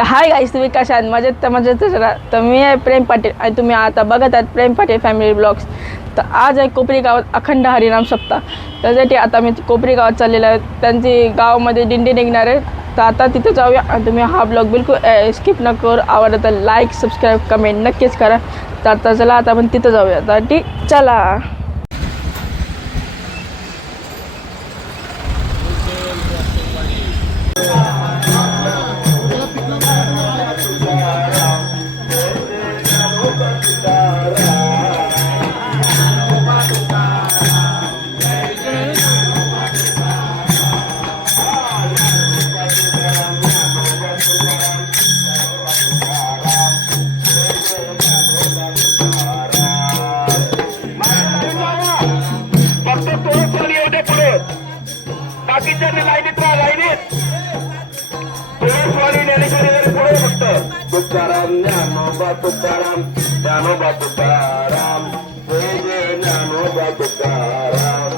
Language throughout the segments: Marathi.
तर हाय गाईस, तुम्ही कशा आहात? मजेत तर मी आहे प्रेम पाटील आणि तुम्ही आता बघत आहात प्रेम पाटील फॅमिली ब्लॉग्स. तर आज आहे कोपरी गावात अखंड हरिनाम सप्ताह. त्यासाठी आता मी कोपरी गावात चाललेलं आहे. त्यांची गावामध्ये दिंडी निघणार आहे. तर आता तिथं जाऊया आणि तुम्ही हा ब्लॉग बिलकुल स्किप न करू. आवडलं तर लाईक सबस्क्राईब कमेंट नक्कीच करा. तर आता चला आता आपण तिथं जाऊया. तर चला. तुकाराम ज्ञानोबा तुकाराम ज्ञानोबा तुकाराम जय जय ज्ञानोबा तुकाराम.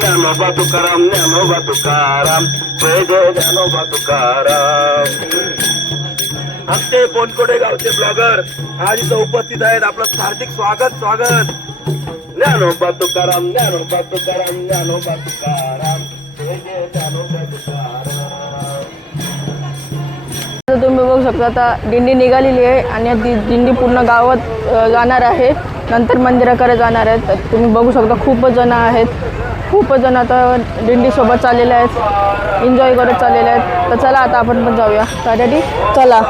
ज्ञानोबा तुकाराम ज्ञानोबा तुकाराम जय जय ज्ञानोबा तुकाराम. आमचे कोणकोडे गावचे ब्लॉगर आज इथं उपस्थित आहेत. आपलं हार्दिक स्वागत. ज्ञानोबा तुकाराम ज्ञानोबा तुकाराम ज्ञानोबा तुकाराम जय जय ज्ञानोबा तुकाराम. तुम्ही बघू शकता आता दिंडी निघालेली आहे आणि ती दिंडी पूर्ण गावात जाणार आहे. नंतर मंदिराकडे जाणार आहेत. तुम्ही बघू शकता खूपच जण आता दिंडीसोबत चाललेले आहेत, एन्जॉय करत चाललेले आहेत. तर चला आता आपण पण जाऊया. त्यासाठी चला.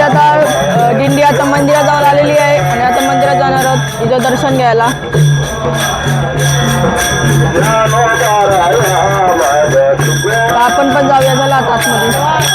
आता दिंडी आता मंदिरात जाऊन आलेली आहे आणि आता मंदिरात जाणार आहोत तिथं दर्शन घ्यायला. आपण पण जाऊया. झाला आता आतमध्ये.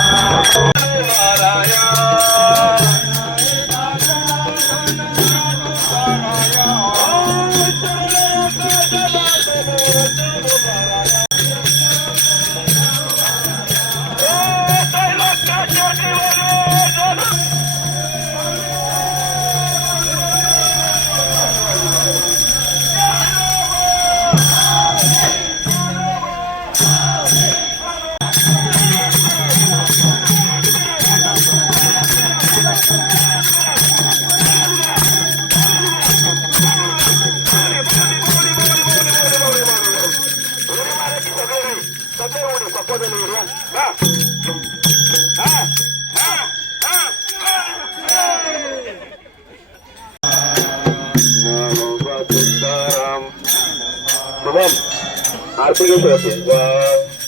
आरती घेतो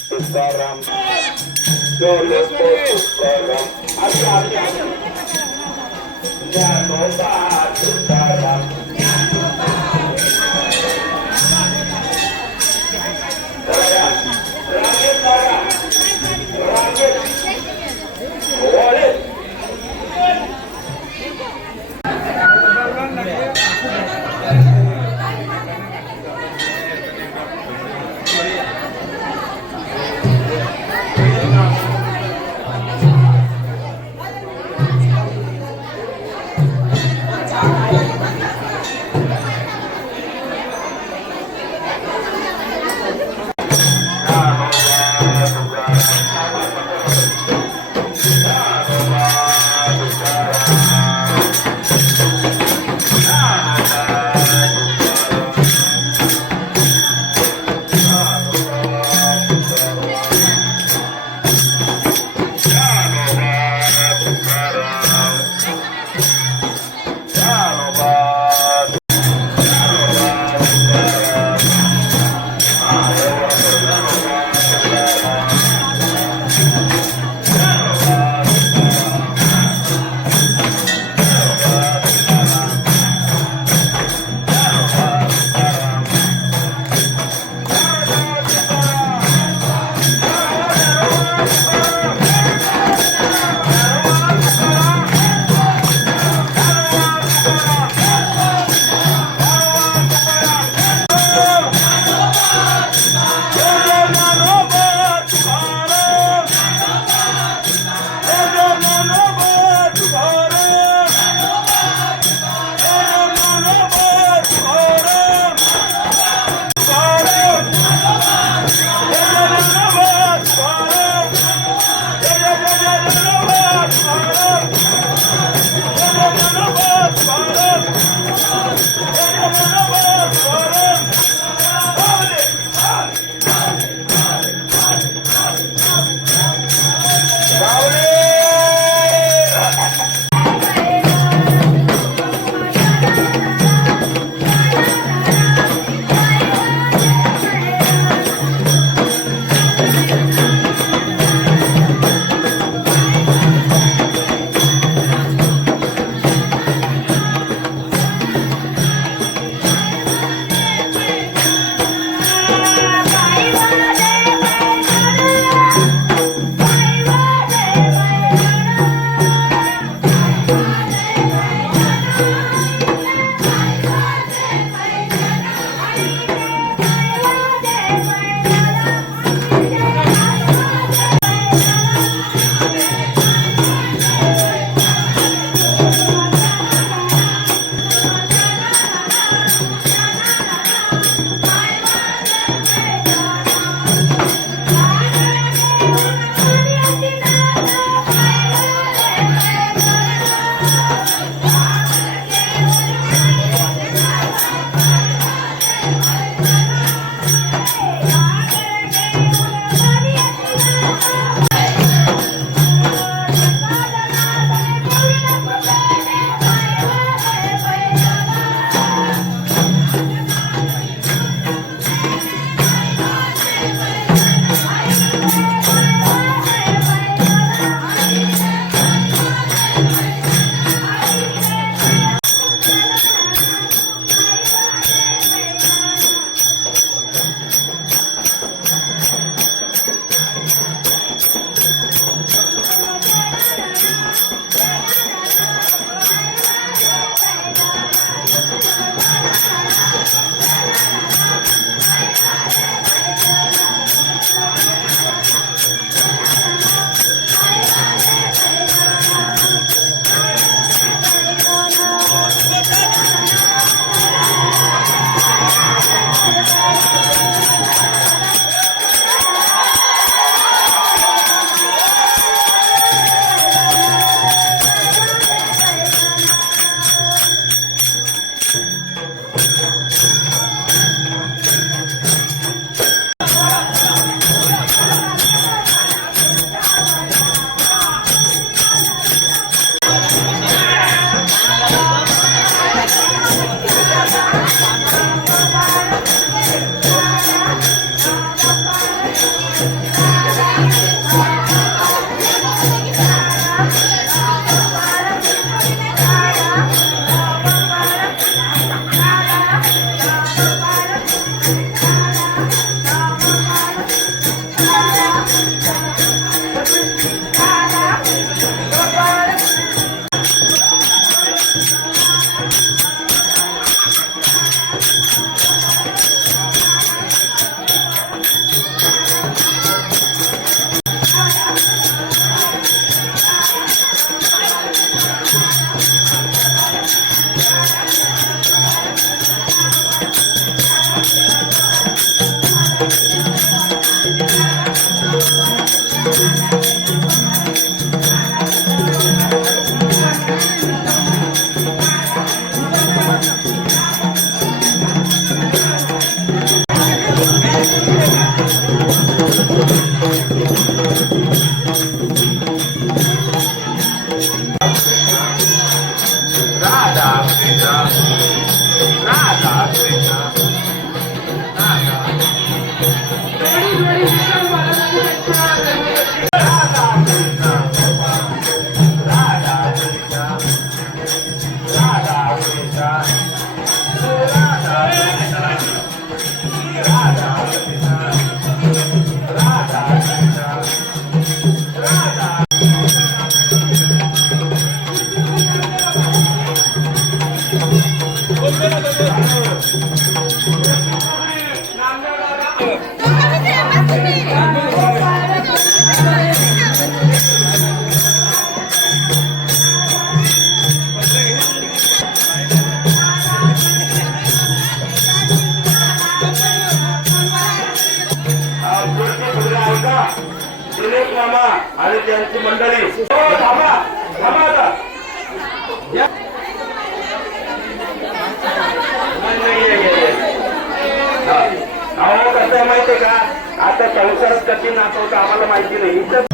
तुकाराम तुकाराम दिनेश मामा आणि त्यांची मंडळी थांबा थांबा आता या. हा. अहो कसं आहे माहितीये का आता संसारात कशी नाचवतं आम्हाला माहिती नाही इथं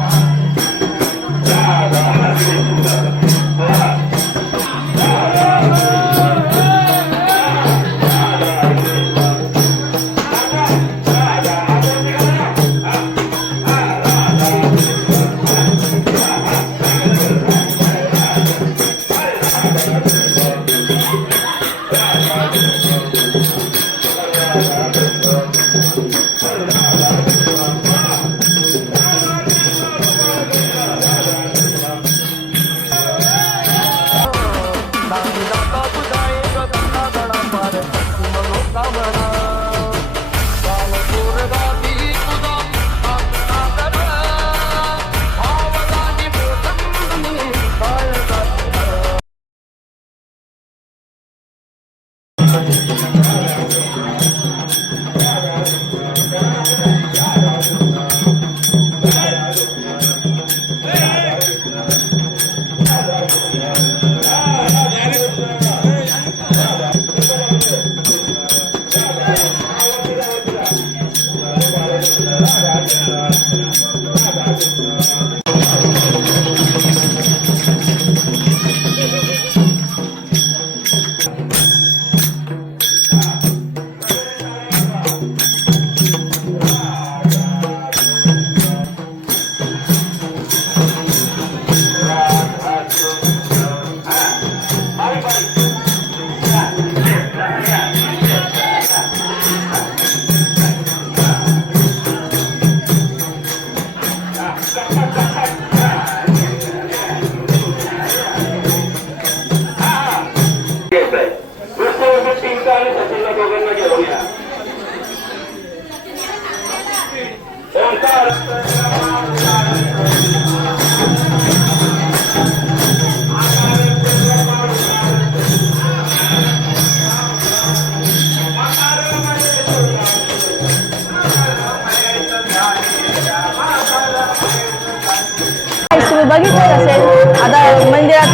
तुम्ही बघितलं असेल आता मंदिरात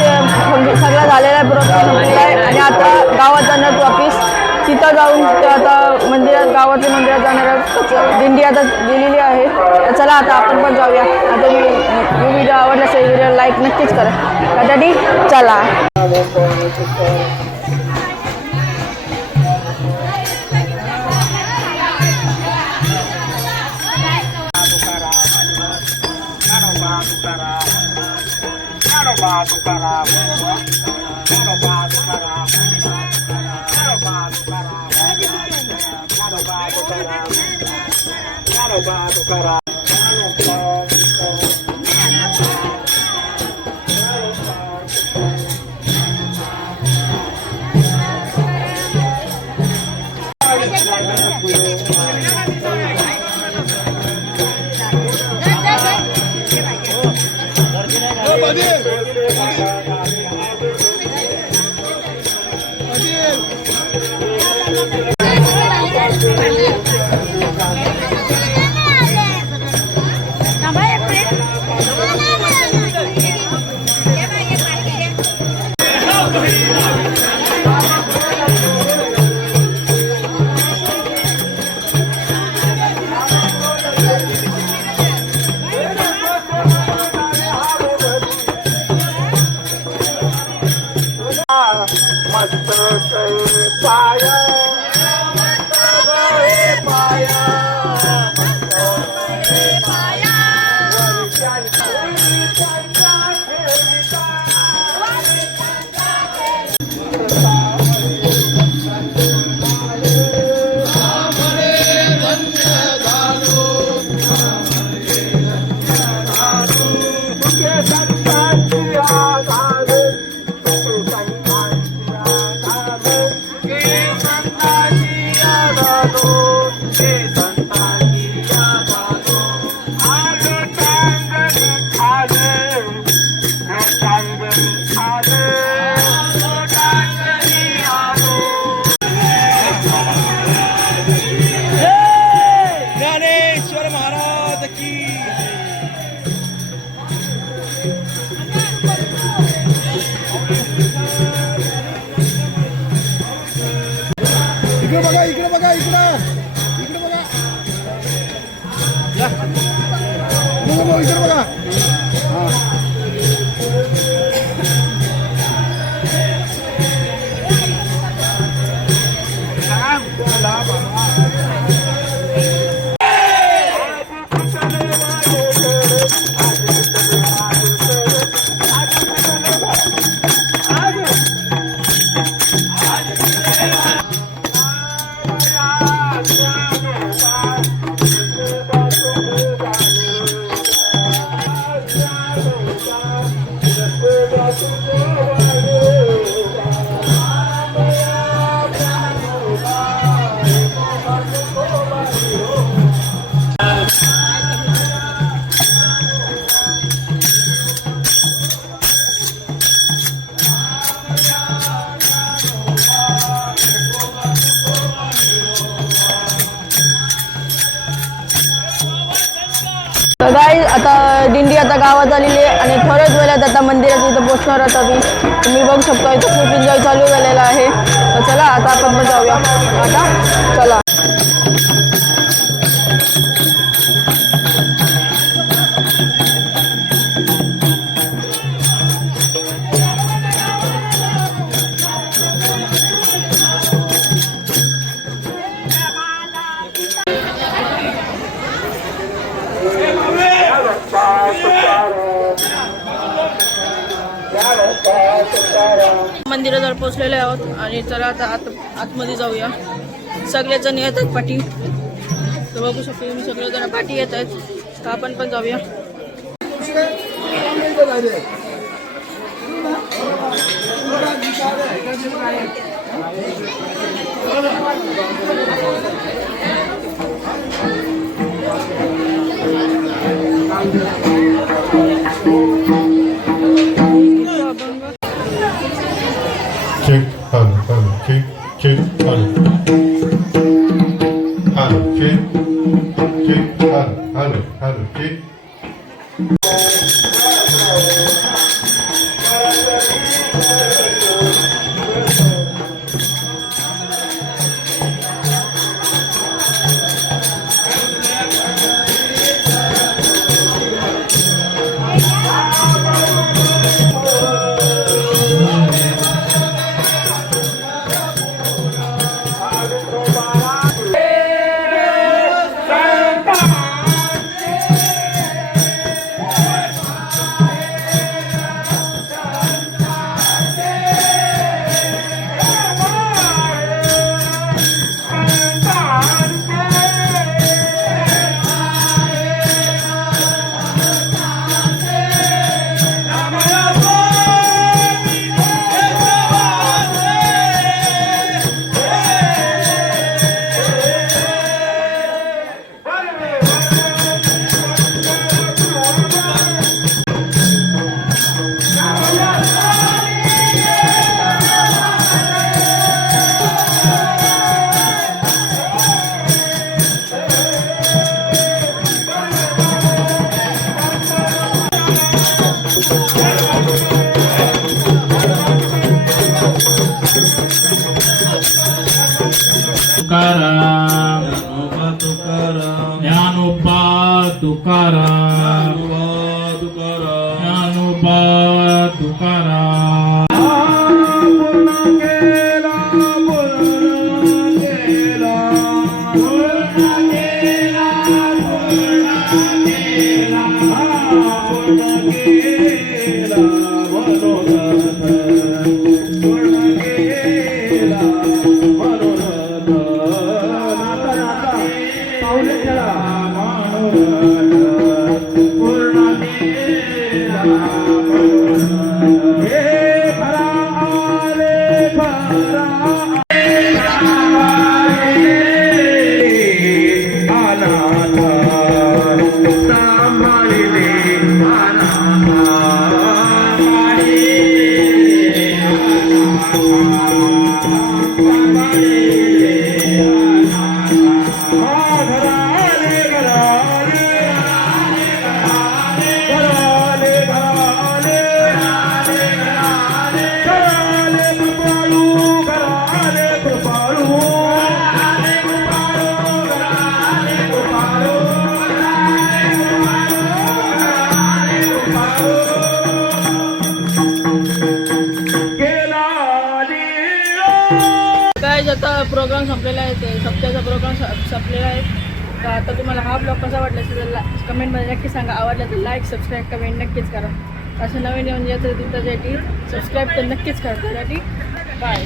सगळं झालेलं आहे, प्रोग्राम संपलेला आहे आणि आता गावात जाणार वापिस तिथं जाऊन आता मंदिरात गावाच्या मंदिरात जाणार दिंडी आता गेलेली आहे. तर चला आता आपण पण जाऊया. आता तुम्ही व्हिडिओ आवडला असेल व्हिडिओ लाईक नक्कीच करा. त्यासाठी चला. मस्त पाय जातो हे संतांची जातो आलो टांगणी आले टांगणी आले टांगणी आलो ज्ञानेश्वर महाराज की इकडे बघा इकडे बघा इकडे इकडे बघा इकडे बघा हा तर गाईज आता दिंडी आता गावात आलेली आहे आणि थोड्याच वेळात आता मंदिरात इथं पोचणार आहोत आम्ही. तुम्ही बघू शकता इथं खूप एन्जॉय चालू झालेला आहे. तर चला आता आपण पण जाऊया. आता चला. मंदिराजवळ पोहोचलेले आहोत आणि चला आता आतमध्ये जाऊया. सगळेजण येत आहेत पाठी. तर बघू शकतो तुम्ही सगळेजण पाठी येत आहेत. तर आपण पण जाऊया. check, hello, check, check, hello. Hello, check, hello, check. Tukaram Dnyanoba Tukaram Dnyanoba Tukaram पाऊले खेळा म्हणजे सप्त्याचा प्रोग्राम संपलेला आहे. तर आता तुम्हाला हा ब्लॉग कसा वाटला असेल तर कमेंटमध्ये नक्की सांगा. आवडला तर लाईक सबस्क्राईब कमेंट नक्कीच करा. असं नवीन येऊन याचं त्याच्यासाठी सबस्क्राईब तर नक्कीच करा. त्यासाठी बाय.